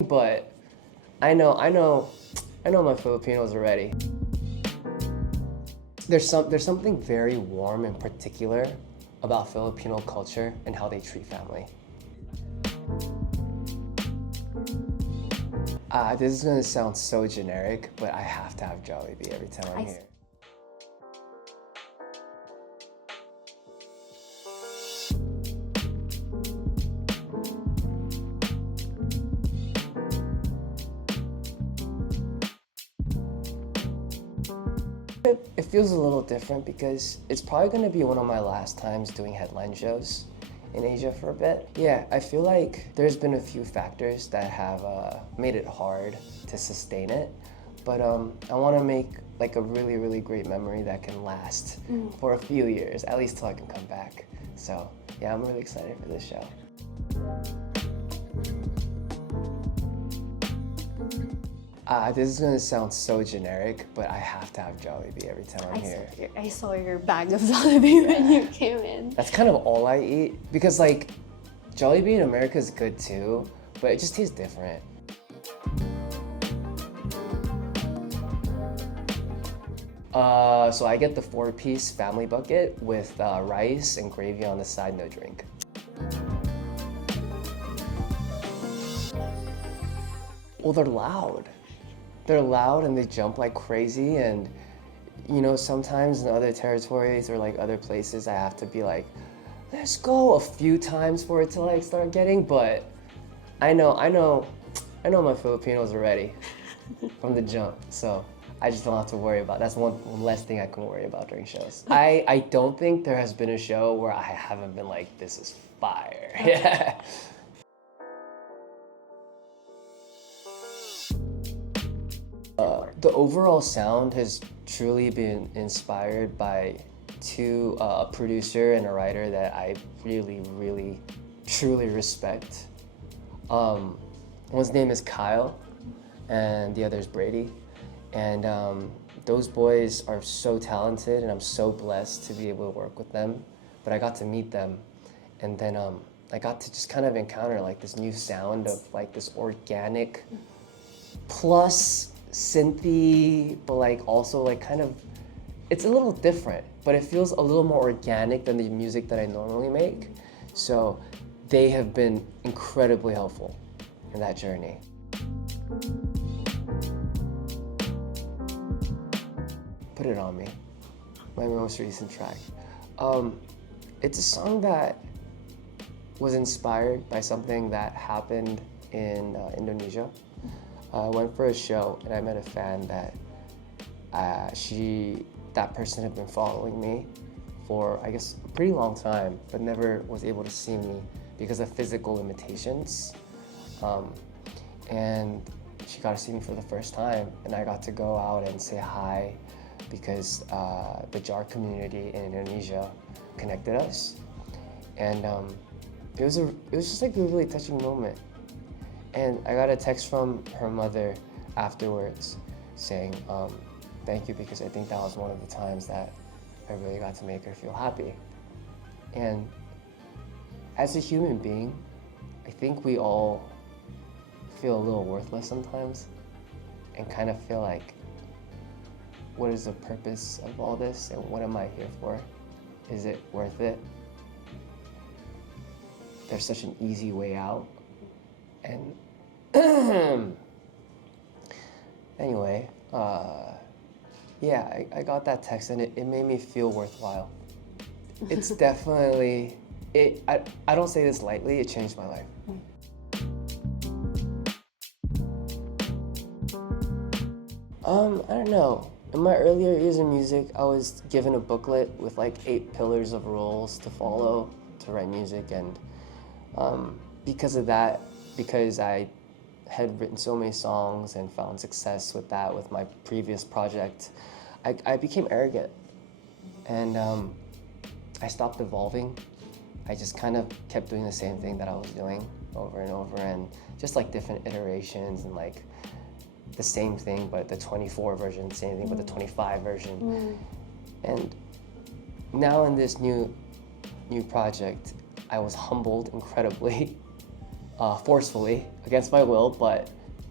But I know my Filipinos already. There's something very warm and particular about Filipino culture and how they treat family. This is gonna sound so generic, but I have to have Jollibee every time I'm here. It feels a little different because it's probably going to be one of my last times doing headline shows in Asia for a bit. Yeah, I feel like there's been a few factors that have made it hard to sustain it, but I want to make like a really, really great memory that can last for a few years, at least till I can come back. So yeah, I'm really excited for this show. This is gonna sound so generic, but I have to have Jollibee every time I'm here. I saw your bag of Jollibee when you came in. That's kind of all I eat because like Jollibee in America is good too, but it just tastes different. So I get the 4-piece family bucket with rice and gravy on the side, no drink. Well, they're loud. They're loud and they jump like crazy, and you know, sometimes in other territories or like other places I have to be like, let's go a few times for it to like start getting, but I know my Filipinos already from the jump, so I just don't have to worry about it. That's one less thing I can worry about during shows. I don't think there has been a show where I haven't been like, this is fire. Yeah. The overall sound has truly been inspired by a producer and a writer that I really, really, truly respect. One's name is Kyle, and the other is Brady. And those boys are so talented, and I'm so blessed to be able to work with them. But I got to meet them, and then I got to just kind of encounter like this new sound of like this organic plus synthy, but like also like kind of, it's a little different, but it feels a little more organic than the music that I normally make. So they have been incredibly helpful in that journey. Put It On Me, my most recent track. It's a song that was inspired by something that happened in Indonesia. I went for a show and I met a fan that that person had been following me for, I guess, a pretty long time, but never was able to see me because of physical limitations. And she got to see me for the first time, and I got to go out and say hi because the JAR community in Indonesia connected us. And it was just like a really touching moment. And I got a text from her mother afterwards saying, thank you, because I think that was one of the times that I really got to make her feel happy. And as a human being, I think we all feel a little worthless sometimes and kind of feel like, what is the purpose of all this and what am I here for? Is it worth it? There's such an easy way out. And anyway, yeah, I got that text and it made me feel worthwhile. It's definitely, I don't say this lightly, it changed my life. I don't know. In my earlier years in music, I was given a booklet with like 8 pillars of rules to follow to write music, and because of that, because I had written so many songs and found success with that with my previous project, I became arrogant, and I stopped evolving. I just kind of kept doing the same thing that I was doing over and over, and just like different iterations and like the same thing but the 24 version, same thing but the 25 version. And now in this new project, I was humbled incredibly forcefully against my will, but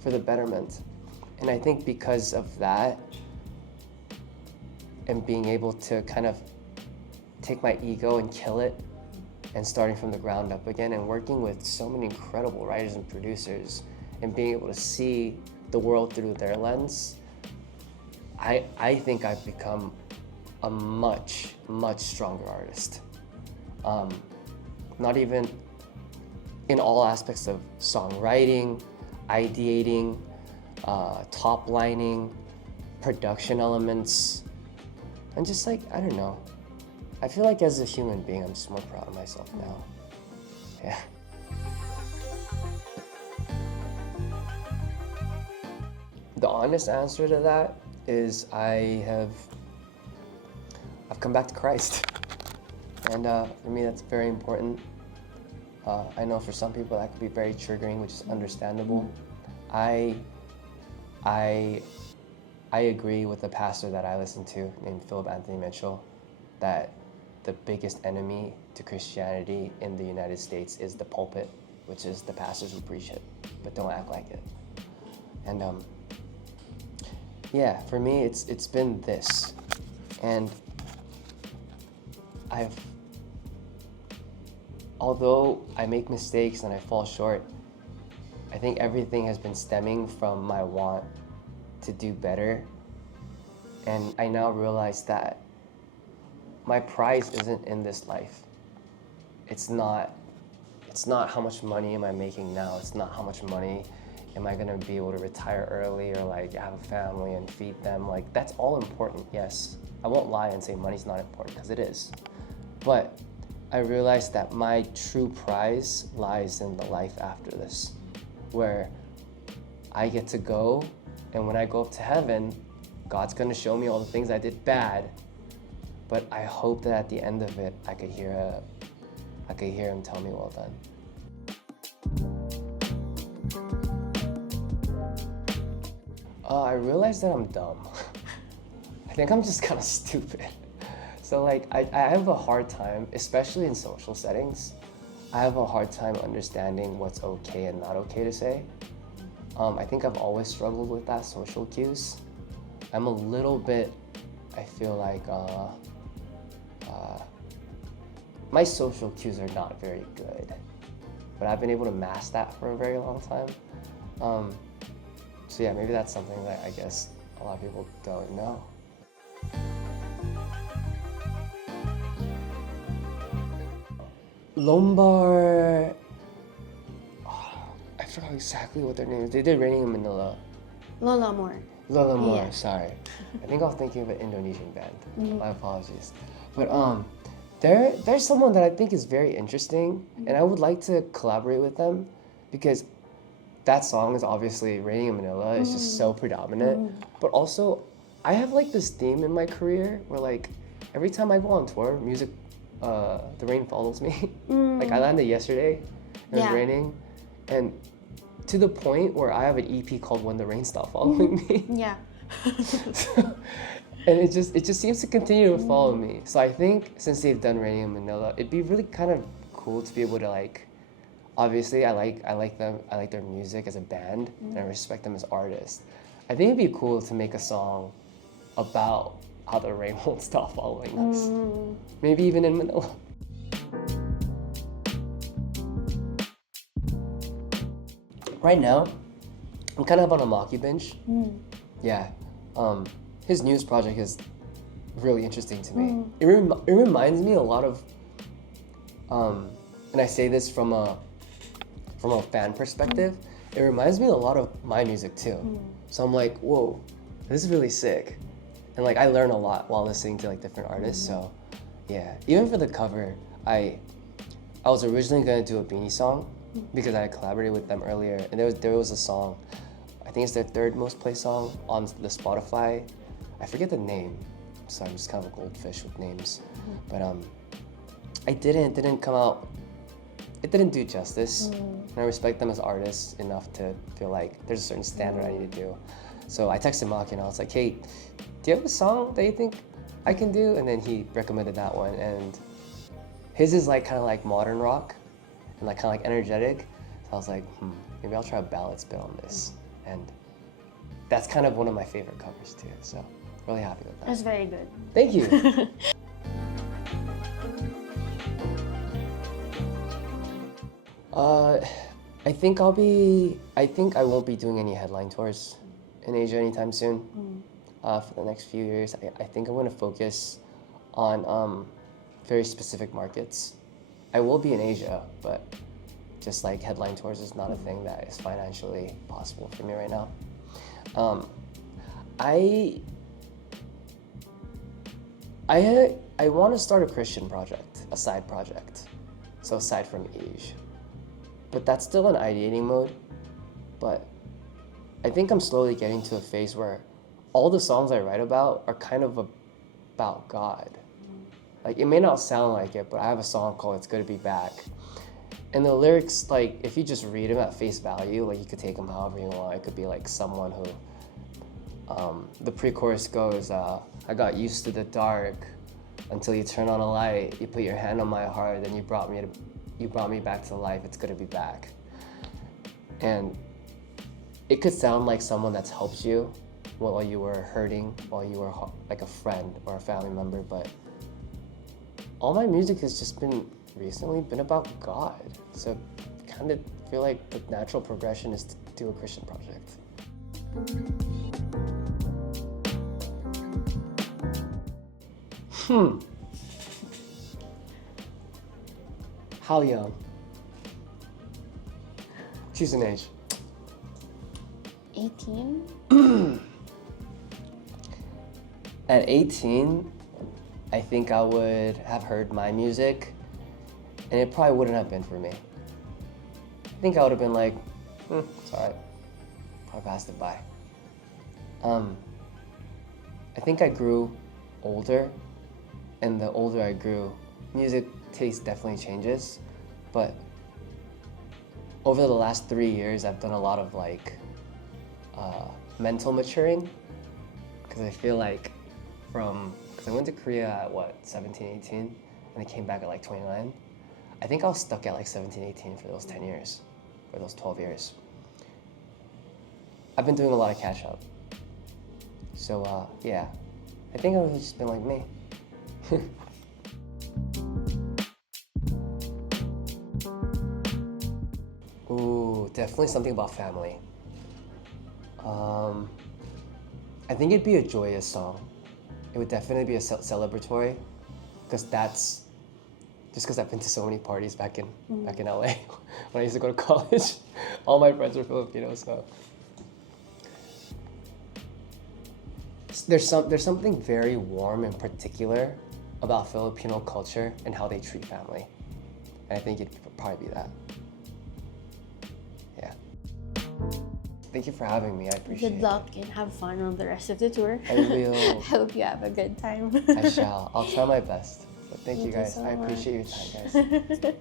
for the betterment. And I think because of that, and being able to kind of take my ego and kill it, and starting from the ground up again, and working with so many incredible writers and producers, and being able to see the world through their lens, I think I've become a much, much stronger artist. Not even in all aspects of songwriting, ideating, top lining, production elements, and just like, I don't know. I feel like as a human being, I'm just more proud of myself now. Yeah. The honest answer to that is I've come back to Christ. And for me, that's very important. I know for some people that could be very triggering, which is understandable. I agree with the pastor that I listen to named Philip Anthony Mitchell that the biggest enemy to Christianity in the United States is the pulpit, which is the pastors who preach it, but don't act like it. And yeah, for me, it's been this. And although I make mistakes and I fall short, I think everything has been stemming from my want to do better. And I now realize that my prize isn't in this life. It's not how much money am I making now. It's not how much money am I gonna be able to retire early or like have a family and feed them. Like, that's all important, yes. I won't lie and say money's not important, because it is. But I realized that my true prize lies in the life after this, where I get to go, and when I go up to heaven, God's gonna show me all the things I did bad, but I hope that at the end of it, I could hear him tell me, well done. I realized that I'm dumb. I think I'm just kind of stupid. So like, I have a hard time, especially in social settings, I have a hard time understanding what's okay and not okay to say. I think I've always struggled with that, social cues. I'm a little bit, I feel like, my social cues are not very good, but I've been able to mask that for a very long time. So yeah, maybe that's something that I guess a lot of people don't know. Lombard, I forgot exactly what their name is. They did Raining in Manila. Lola Moore. Lola Moore, Yeah. sorry. I think I was thinking of an Indonesian band. My apologies. But they're someone that I think is very interesting, and I would like to collaborate with them, because that song is obviously Raining in Manila. It's just so predominant. But also, I have like this theme in my career where like every time I go on tour, music, the rain follows me. Like I landed yesterday, it was raining, and to the point where I have an EP called When the Rain Stopped Following Me. Yeah. And it just seems to continue to follow me. So I think since they've done Raining in Manila, it'd be really kind of cool to be able to like, obviously I like them, I like their music as a band, and I respect them as artists. I think it'd be cool to make a song about how the rain won't stop following us. Maybe even in Manila. Right now, I'm kind of on a Maki binge. Yeah. His news project is really interesting to me. It reminds me a lot of, and I say this from a fan perspective, it reminds me a lot of my music too. So I'm like, whoa, this is really sick. And like I learn a lot while listening to like different artists. So yeah, even for the cover, I was originally gonna do a Beanie song because I collaborated with them earlier, and there was a song, I think it's their third most played song on the Spotify. I forget the name, so I'm just kind of a goldfish with names. But it didn't come out. It didn't do justice. And I respect them as artists enough to feel like there's a certain standard I need to do. So I texted Maki and I was like, hey, do you have a song that you think I can do? And then he recommended that one. And his is like kind of like modern rock and like kind of like energetic. So I was like, maybe I'll try a ballad spin on this. And that's kind of one of my favorite covers too. So really happy with that. That's very good. Thank you. I think I won't be doing any headline tours in Asia anytime soon. For the next few years, I think I'm going to focus on very specific markets. I will be in Asia, but just like headline tours is not a thing that is financially possible for me right now. I want to start a Christian project, a side project, so aside from eaJ. But that's still in ideating mode. But I think I'm slowly getting to a phase where all the songs I write about are kind of about God. Like, it may not sound like it, but I have a song called It's Good to Be Back. And the lyrics, like, if you just read them at face value, like, you could take them however you want. It could be like someone who, the pre-chorus goes, I got used to the dark until you turn on a light. You put your hand on my heart, then you brought me back to life. It's good to be back. And it could sound like someone that's helped you while you were hurting, while you were like a friend or a family member, but all my music has just recently been about God. So I kind of feel like the natural progression is to do a Christian project. How young? Choose an age. 18? At 18, I think I would have heard my music, and it probably wouldn't have been for me. I think I would have been like, it's alright. Probably passed it by. I think I grew older, and the older I grew, music taste definitely changes, but over the last 3 years, I've done a lot of like mental maturing, because I feel like because I went to Korea at 17, 18, and I came back at like 29. I think I was stuck at like 17, 18 for those 10 years, or those 12 years. I've been doing a lot of catch up. So yeah, I think I've just been like me. Ooh, definitely something about family. I think it'd be a joyous song. It would definitely be a celebratory, because I've been to so many parties back in LA when I used to go to college. All my friends were Filipino, so there's something very warm and particular about Filipino culture and how they treat family, and I think it'd probably be that. Yeah. Thank you for having me. I appreciate it. Good luck and have fun on the rest of the tour. I will. I hope you have a good time. I shall. I'll try my best. But thank you guys. So I appreciate your time, guys.